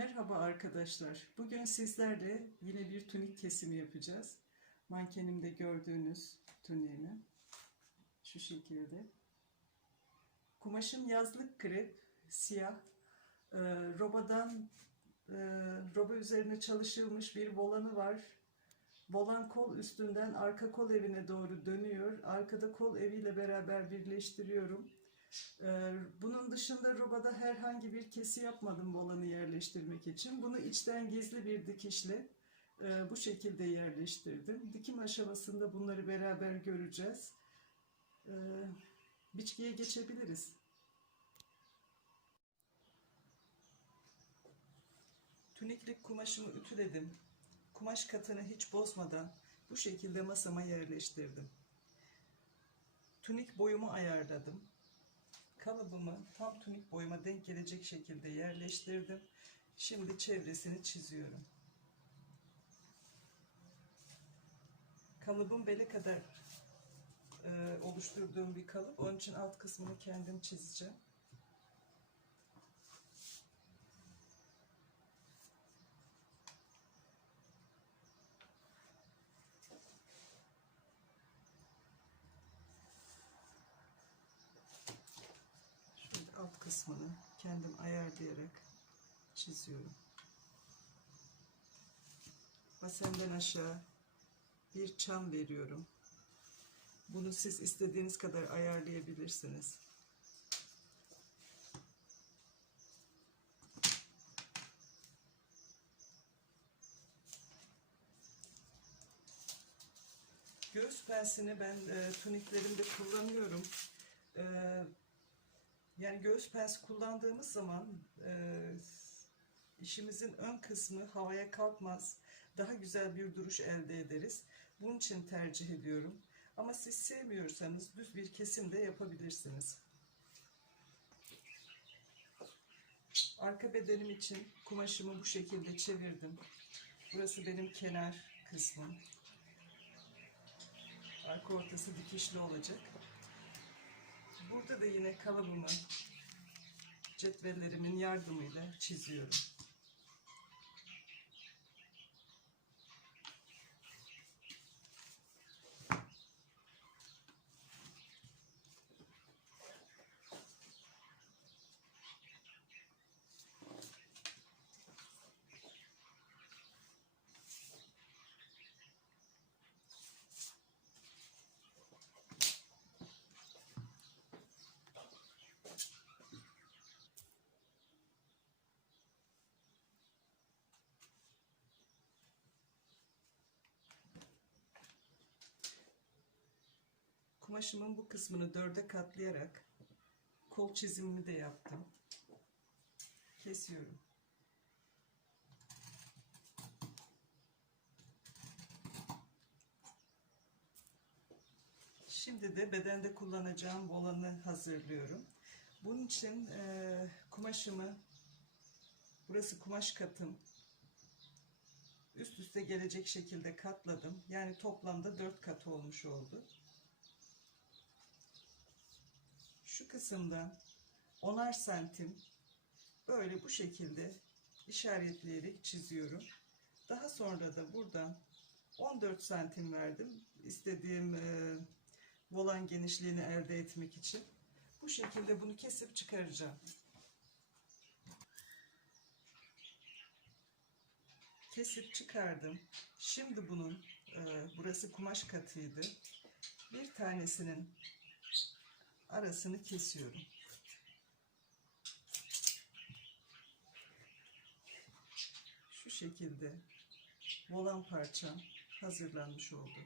Merhaba arkadaşlar. Bugün sizlerle yine bir tunik kesimi yapacağız. Mankenimde gördüğünüz tuniğimi. Şu şekilde. Kumaşım yazlık krep, siyah. Ee, robadan, e, roba üzerine çalışılmış bir volanı var. Volan kol üstünden arka kol evine doğru dönüyor. Arkada kol eviyle beraber birleştiriyorum. Bunun dışında robada herhangi bir kesi yapmadım volanı yerleştirmek için. Bunu içten gizli bir dikişle bu şekilde yerleştirdim. Dikim aşamasında bunları beraber göreceğiz. Biçkiye geçebiliriz. Tuniklik kumaşımı ütüledim. Kumaş katını hiç bozmadan bu şekilde masama yerleştirdim. Tunik boyumu ayarladım kalıbımı tam tunik boyuma denk gelecek şekilde yerleştirdim. Şimdi çevresini çiziyorum. Kalıbım bele kadar e, oluşturduğum bir kalıp. Onun için alt kısmını kendim çizeceğim. Şöyle alt kısmını kendim ayarlayarak çiziyorum. Basenden aşağı bir çam veriyorum. Bunu siz istediğiniz kadar ayarlayabilirsiniz. Göğüs pensini ben e, tuniklerimde kullanıyorum. E, yani göğüs pens kullandığımız zaman e, işimizin ön kısmı havaya kalkmaz. Daha güzel bir duruş elde ederiz. Bunun için tercih ediyorum. Ama siz sevmiyorsanız düz bir kesim de yapabilirsiniz. Arka bedenim için kumaşımı bu şekilde çevirdim. Burası benim kenar kısmım. Arka ortası dikişli olacak. Burada da yine kalıbımı cetvellerimin yardımıyla çiziyorum. Kumaşımın bu kısmını dörde katlayarak kol çizimimi de yaptım. Kesiyorum. Şimdi de bedende kullanacağım volanı hazırlıyorum. Bunun için e, kumaşımı, burası kumaş katım, üst üste gelecek şekilde katladım. Yani toplamda dört kat olmuş oldu. Şu kısımdan onar santim böyle bu şekilde işaretleyerek çiziyorum. Daha sonra da buradan 14 santim verdim. İstediğim e, volan genişliğini elde etmek için. Bu şekilde bunu kesip çıkaracağım. Kesip çıkardım. Şimdi bunun e, burası kumaş katıydı. Bir tanesinin arasını kesiyorum. Şu şekilde volan parçam hazırlanmış oldu.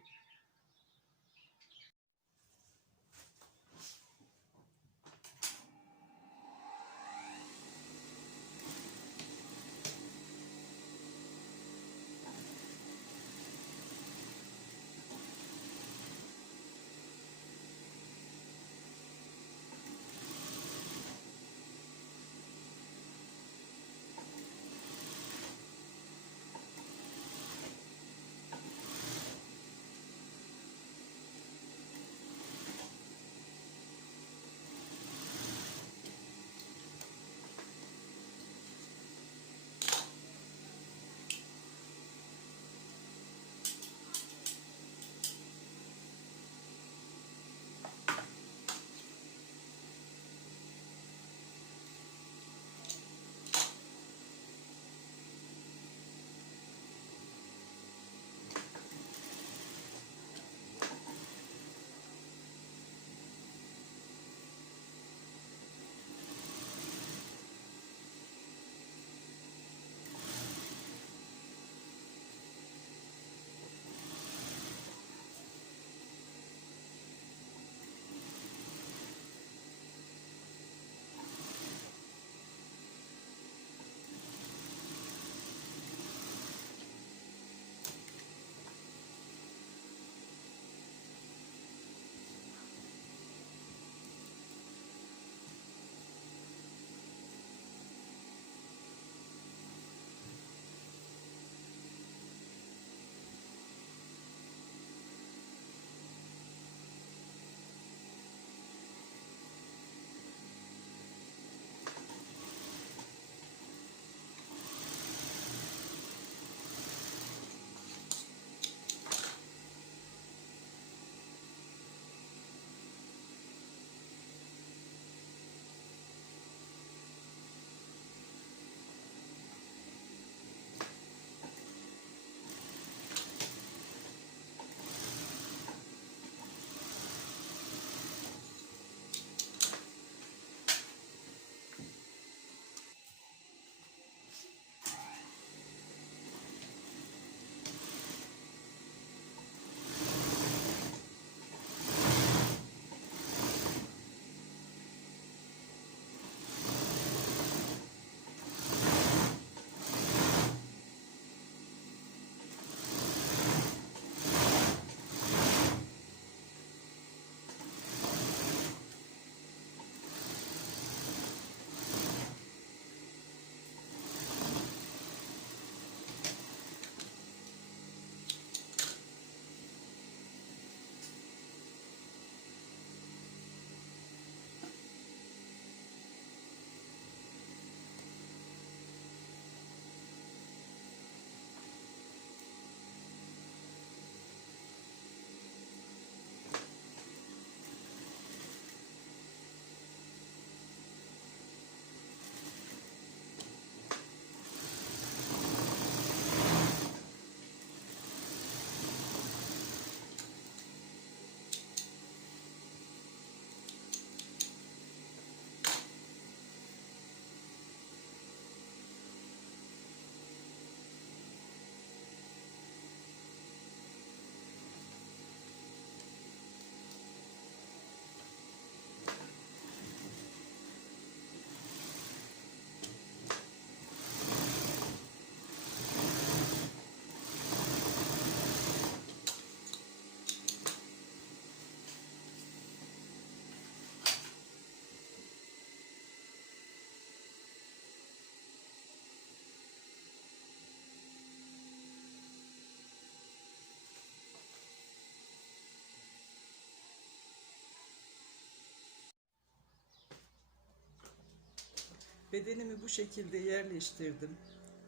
Bedenimi bu şekilde yerleştirdim.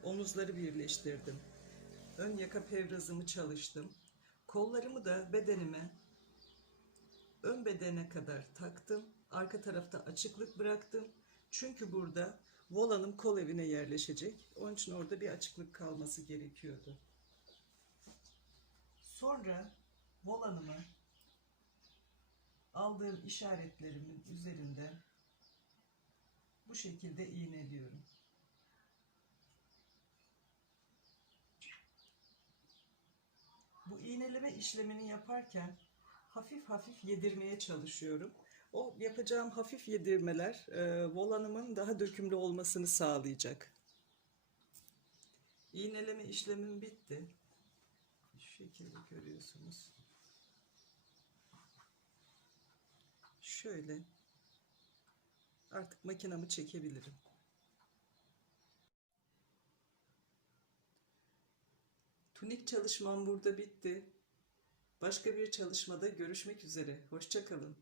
Omuzları birleştirdim. Ön yaka pevrazımı çalıştım. Kollarımı da bedenime ön bedene kadar taktım. Arka tarafta açıklık bıraktım. Çünkü burada volanım kol evine yerleşecek. Onun için orada bir açıklık kalması gerekiyordu. Sonra volanımı aldığım işaretlerimin üzerinde bu şekilde iğneliyorum. Bu iğneleme işlemini yaparken hafif hafif yedirmeye çalışıyorum. O yapacağım hafif yedirmeler e, volanımın daha dökümlü olmasını sağlayacak. İğneleme işlemim bitti. Şu şekilde görüyorsunuz. Şöyle artık makinamı çekebilirim. Tunik çalışmam burada bitti. Başka bir çalışmada görüşmek üzere. Hoşça kalın.